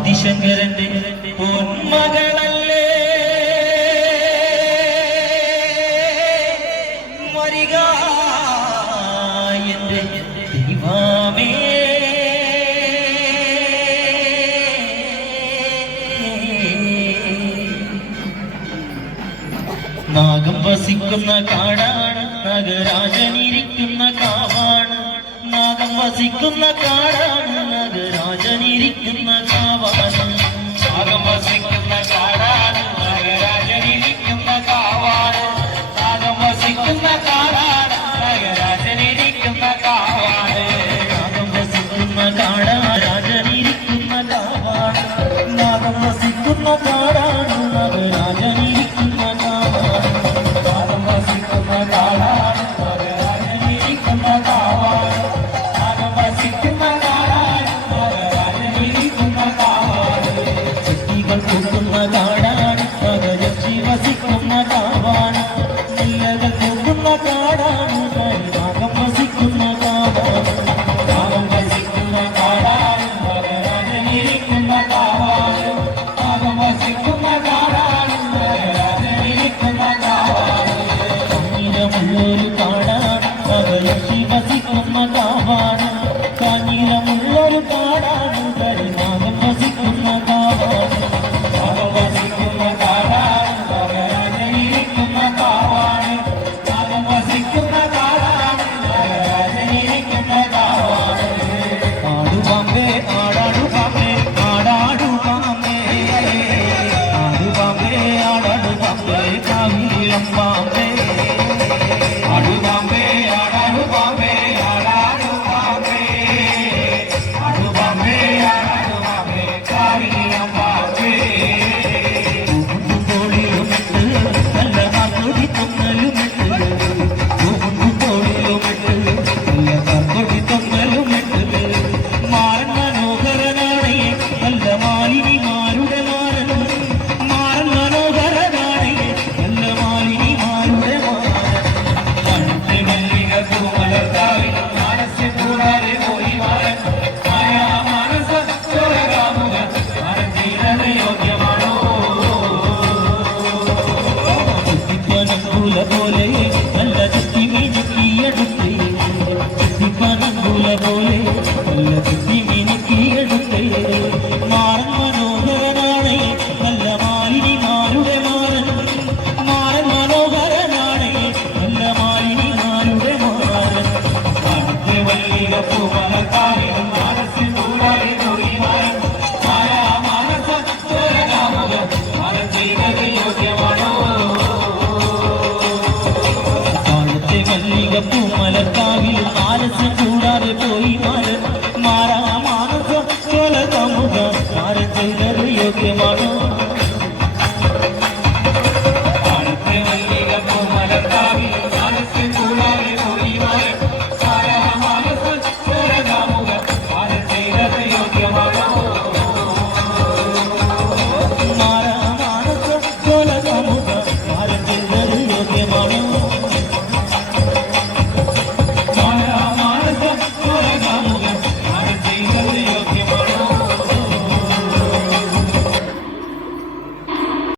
ആദിശങ്കരന്റെ പൊന്മകളല്ലേ മരിക എന്റെ ദൈവമേ. നാഗം വസിക്കുന്ന കാടാണ്, നാഗരാജനിരിക്കുന്ന കാവാണ്. നാഗം വസിക്കുന്ന കാടാണ്, നാഗരാജനിരിക്കുന്ന കാവാണ്. നാഗം വസിക്കുന്ന കാടാണ്, നാഗരാജനിരിക്കുന്ന കാവാണ്. നാഗം വസിക്കുന്ന കാടാണ്, നാഗരാജനിരിക്കുന്ന കാവാണ്. നാഗം വസിക്കുന്ന കാടാണ്, രാജനിരിക്കുന്ന കാവാണ്. നാഗം വസിക്കുന്ന കാടാണ്, നാഗരാജനിരിക്കുന്ന കാവാണ്. നാഗം വസിക്കുന്ന കാടാണ്, നാഗരാജനിരിക്കുന്ന കാവാണ്. നാഗം വസിക്കുന്ന കാടാണ്, നാഗരാജനിരിക്കുന്ന കാവാണ്. ചെട്ടികൾ പൂക്കുന്ന കാടാണ്, നാഗരക്ഷി വസിക്കുന്ന കാവാണ്. നെല്ലകൾ പൂക്കുന്ന കാടാണ്, നാഗം വസിക്കുന്ന കാവാണ്. നാഗം വസിക്കുന്ന കാടാണ്, നാഗരാജനിരിക്കുന്ന കാവാണ്. നാഗം വസിക്കുന്ന കാടാണ്, നാഗരാജനിരിക്കുന്ന കാവാണ്. കാഞ്ഞിരമുള്ളൊരു കാടാണ്, നാഗരക്ഷി വസിക്കുന്ന കാവാണ്. കാഞ്ഞിരമുള്ളൊരു കാടാണ്, നാഗം വസിക്കുന്ന കാവാണ്. നാഗം വസിക്കുന്ന കാടാണ്, നാഗരാജനിരിക്കുന്ന കാവാണ്. നാഗം വസിക്കുന്ന കാടാണ്, നാഗരാജനിരിക്കുന്ന കാവാണ്. ആടുപാമ്പേ ആടാടുപാമ്പേ ആടാടുപാമ്പേ ആടുപാമ്പേ ആടാടുപാമ്പേ കാവിലം പാമ്പേ. ആടുപാമ്പേ ആടാടുപാമ്പേ ആടാടുപാമ്പേ ആടുപാമ്പേ ആടാടുപാമ്പേ കാവിലം പാമ്പേ. തോളിലുമിട്ട് നല്ല കാർക്കൊടി തൊങ്ങലുമിട്ട്, തോളിലുമിട്ട് നല്ല കാർക്കൊടി തൊങ്ങലുമിട്ട്. മാറൻ മനോഹരനാണേ നല്ല മാലിനിമാരുടെ മാരൻ. മാറൻ മനോഹരനാണേ നല്ല മാലിനിമാരുടെ മാരൻ. മണ്ണത്തെ മല്ലിക പൂമലർത്താവിൽ മനസ്സ് പൂവാലെ പോയി മാറൻ. മായാ മനസ്സ ചോരകാമുക മാറൻ ചെയ്തത് യോഗ്യമാണോ? ചുറ്റിപ്പനങ്കുല പോലെ നല്ല ചുറ്റി മിനുക്കിയെടുത്തേ. ചുറ്റിപ്പനങ്കുല പോലെ നല്ല ചുറ്റി മിനുക്കിയെടുത്തേ. മാറൻ മനോഹരനാണേ നല്ല മാലിനിമാരുടെ മാറൻ. മാറൻ മനോഹരനാണേ നല്ല മാലിനിമാരുടെ മാറൻ. മണ്ണത്തെ മല്ലിക പൂമല